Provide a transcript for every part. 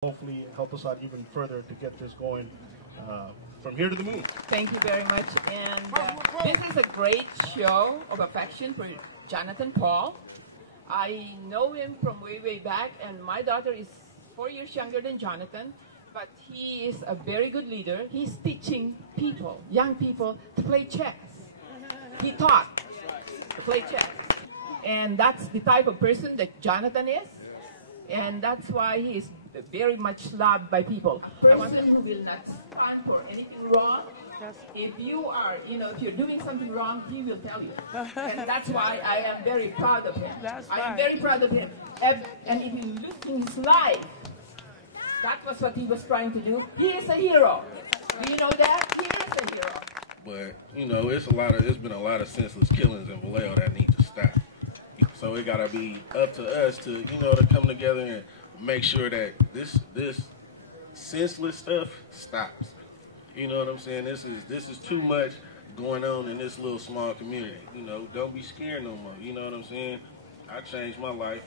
hopefully help us out even further to get this going from here to the moon. Thank you very much. And this is a great show of affection for Jonathan Paul. I know him from way, way back, and my daughter is 4 years younger than Jonathan, but he is a very good leader. He's teaching people, young people, to play chess. He taught to play chess. And that's the type of person that Jonathan is, and that's why he is very much loved by people. A person who will not stand for anything wrong. If you are, if you're doing something wrong, he will tell you. And that's why I am very proud of him. I am very proud of him. And if you look in his life, that was what he was trying to do. He is a hero. Do you know that? He is a hero. But, it's been a lot of senseless killings in Vallejo that need to stop. So it gotta be up to us to, to come together and make sure that this senseless stuff stops. You know what I'm saying? This is too much going on in this little small community. Don't be scared no more. You know what I'm saying? I changed my life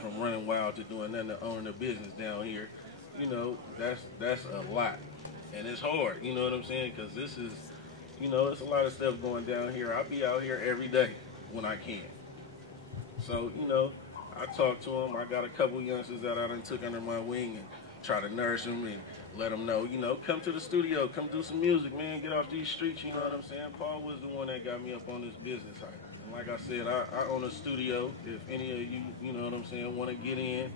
from running wild to doing nothing to owning a business down here. That's a lot, and it's hard. You know what I'm saying? Because this is, it's a lot of stuff going down here. I'll be out here every day when I can. So I talk to them. I got a couple youngsters that I done took under my wing and try to nourish them and let them know, come to the studio, come do some music, man, get off these streets, you know what I'm saying? Paul was the one that got me up on this business hype. And like I said, I own a studio. If any of you, you know what I'm saying, want to get in,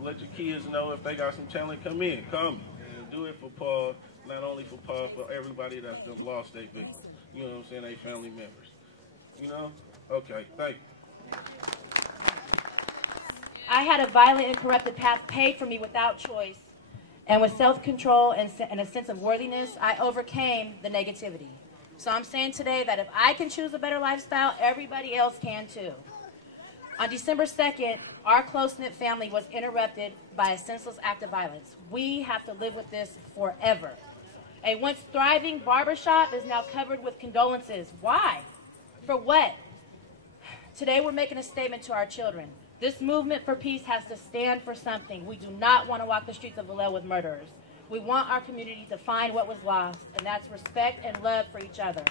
let your kids know if they got some talent, come in, come. And do it for Paul, not only for Paul, for everybody that's done lost their victims. You know what I'm saying, they family members. Okay, thank you. I had a violent and corrupted path paved for me without choice. And with self-control and a sense of worthiness, I overcame the negativity. So I'm saying today that if I can choose a better lifestyle, everybody else can too. On December 2nd, our close-knit family was interrupted by a senseless act of violence. We have to live with this forever. A once thriving barbershop is now covered with condolences. Why? For what? Today we're making a statement to our children. This movement for peace has to stand for something. We do not want to walk the streets of Vallejo with murderers. We want our community to find what was lost, and that's respect and love for each other.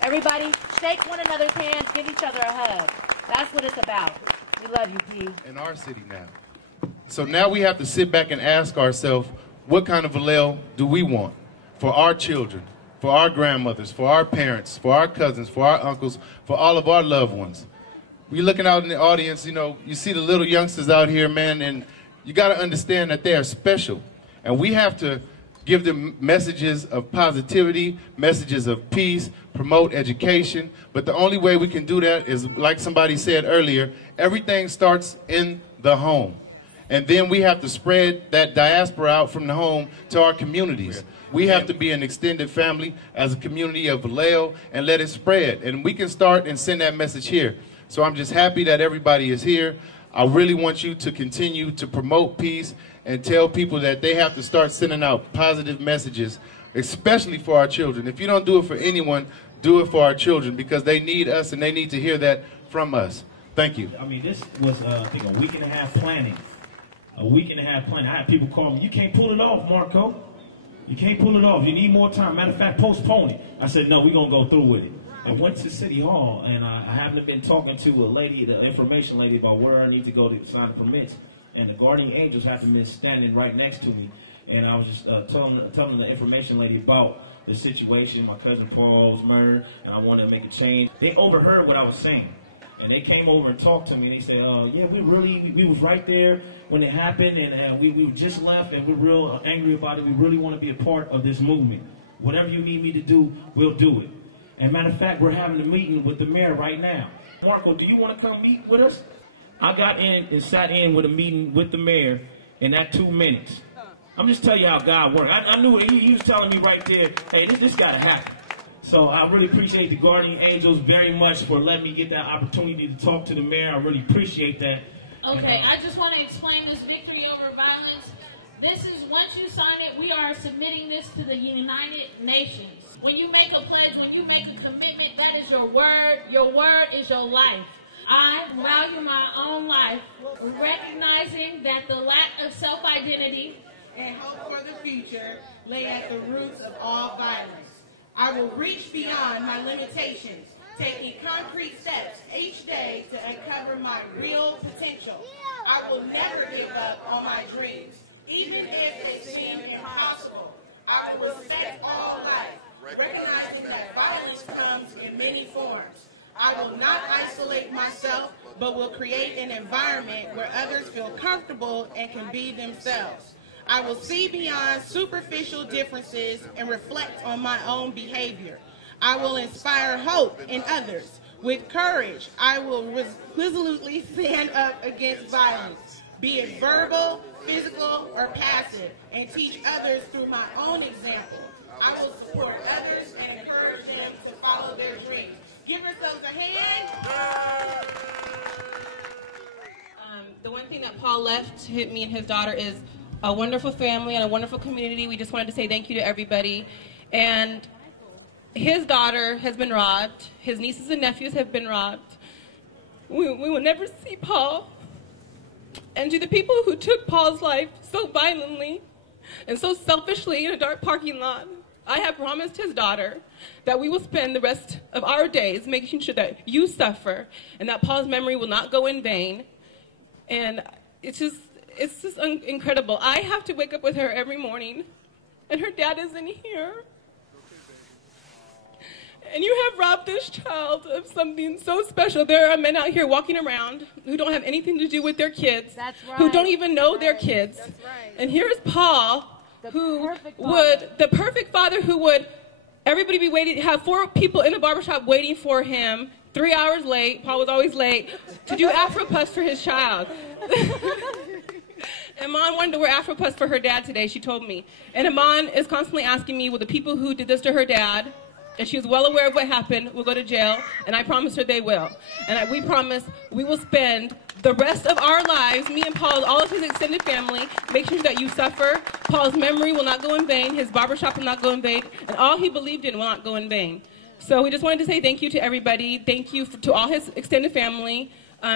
Everybody, shake one another's hands, give each other a hug. That's what it's about. We love you, P. In our city now. So now we have to sit back and ask ourselves, what kind of Vallejo do we want for our children, for our grandmothers, for our parents, for our cousins, for our uncles, for all of our loved ones? We're looking out in the audience, you see the little youngsters out here, man, and you got to understand that they are special. And we have to give them messages of positivity, messages of peace, promote education. But the only way we can do that is, like somebody said earlier, everything starts in the home. And then we have to spread that diaspora out from the home to our communities. We have to be an extended family as a community of Vallejo and let it spread. And we can start and send that message here. So I'm just happy that everybody is here. I really want you to continue to promote peace and tell people that they have to start sending out positive messages, especially for our children. If you don't do it for anyone, do it for our children, because they need us and they need to hear that from us. Thank you. I mean, this was, I think, a week and a half planning. A week and a half planning. I had people call me, you can't pull it off, Marco. You can't pull it off. You need more time. Matter of fact, postpone it. I said, no, we're going to go through with it. I went to City Hall, and I happened to been talking to a lady, the information lady, about where I need to go to sign permits. And the guardian angels happened to be standing right next to me. And I was just telling the information lady about the situation. My cousin Paul was murdered, and I wanted to make a change. They overheard what I was saying. And they came over and talked to me, and they said, yeah, we was right there when it happened, and we just left, and we're real angry about it. We really want to be a part of this movement. Whatever you need me to do, we'll do it. And matter of fact, we're having a meeting with the mayor right now. Marco, do you want to come meet with us? I got in and sat in with a meeting with the mayor in that 2 minutes. I'm just telling you how God works. I knew it. He was telling me right there, hey, this got to happen. So I really appreciate the guardian angels very much for letting me get that opportunity to talk to the mayor. I really appreciate that. Okay, I just want to explain this victory over violence. This is, once you sign it, we are submitting this to the United Nations. When you make a pledge, when you make a commitment, that is your word. Your word is your life. I value my own life, recognizing that the lack of self-identity and hope for the future lay at the roots of all violence. I will reach beyond my limitations, taking concrete steps each day to uncover my real potential. I will never give up on my dreams, even if they seem impossible. I will respect all life, recognizing that violence comes in many forms. I will not isolate myself, but will create an environment where others feel comfortable and can be themselves. I will see beyond superficial differences and reflect on my own behavior. I will inspire hope in others. With courage, I will resolutely stand up against violence, be it verbal, physical, or passive, and teach others through my own example. I will support others and encourage them to follow their dreams. Give yourselves a hand. The one thing that Paul left to me and his daughter is a wonderful family and a wonderful community. We just wanted to say thank you to everybody. And his daughter has been robbed. His nieces and nephews have been robbed. We will never see Paul. And to the people who took Paul's life so violently and so selfishly in a dark parking lot, I have promised his daughter that we will spend the rest of our days making sure that you suffer and that Paul's memory will not go in vain. And it's just incredible. I have to wake up with her every morning, and her dad isn't here. And you have robbed this child of something so special. There are men out here walking around who don't have anything to do with their kids, who don't even know their kids. And here's Paul, the perfect father who would, everybody be waiting, have 4 people in the barbershop waiting for him, 3 hours late, Paul was always late, to do Afro-Puffs for his child. Iman wanted to wear Afro-Puffs for her dad today, she told me. And Iman is constantly asking me, will the people who did this to her dad, and she was well aware of what happened, will go to jail, and I promised her they will. And we promise we will spend the rest of our lives, me and Paul, all of his extended family, making sure that you suffer. Paul's memory will not go in vain, his barbershop will not go in vain, and all he believed in will not go in vain. So we just wanted to say thank you to everybody. Thank you to all his extended family,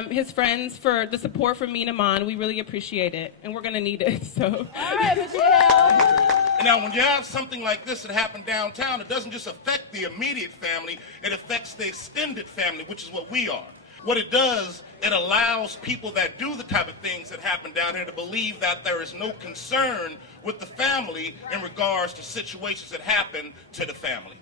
his friends, for the support from me and Iman. We really appreciate it, and we're going to need it. So. All right, Michelle. Now, when you have something like this that happened downtown, it doesn't just affect the immediate family, it affects the extended family, which is what we are. What it does, it allows people that do the type of things that happen down here to believe that there is no concern with the family in regards to situations that happen to the family.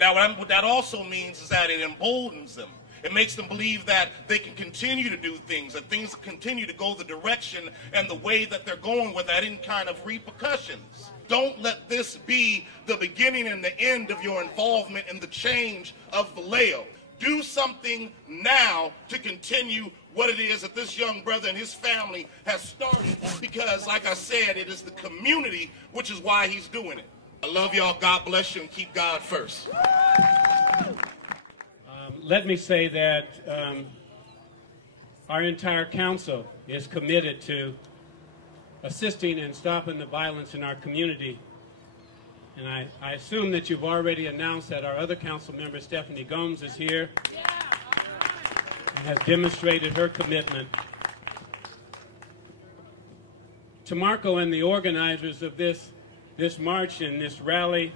Now, what that also means is that it emboldens them. It makes them believe that they can continue to do things, that things continue to go the direction and the way that they're going without any kind of repercussions. Don't let this be the beginning and the end of your involvement in the change of Vallejo. Do something now to continue what it is that this young brother and his family has started, because, like I said, it is the community, which is why he's doing it. I love y'all. God bless you, and keep God first. Let me say that our entire council is committed to assisting and stopping the violence in our community. And I assume that you've already announced that our other council member, Stephanie Gomes, is here and has demonstrated her commitment. To Marco and the organizers of this march and this rally,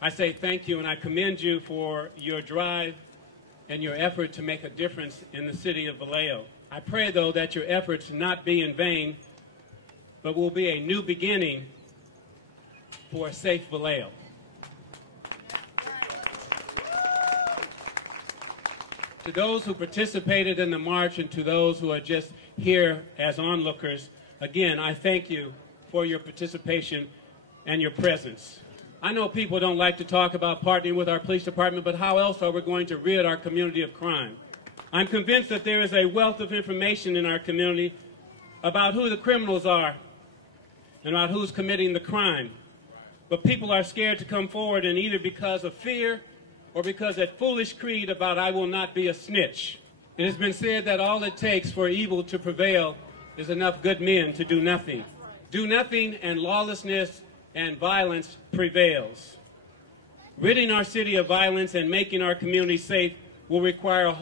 I say thank you, and I commend you for your drive and your effort to make a difference in the city of Vallejo. I pray, though, that your efforts not be in vain, but will be a new beginning for a safe Vallejo. To those who participated in the march and to those who are just here as onlookers, again, I thank you for your participation and your presence. I know people don't like to talk about partnering with our police department, but how else are we going to rid our community of crime? I'm convinced that there is a wealth of information in our community about who the criminals are and about who's committing the crime. But people are scared to come forward, and either because of fear or because of that foolish creed about I will not be a snitch. It has been said that all it takes for evil to prevail is enough good men to do nothing. Do nothing, and lawlessness and violence prevails. Ridding our city of violence and making our community safe will require a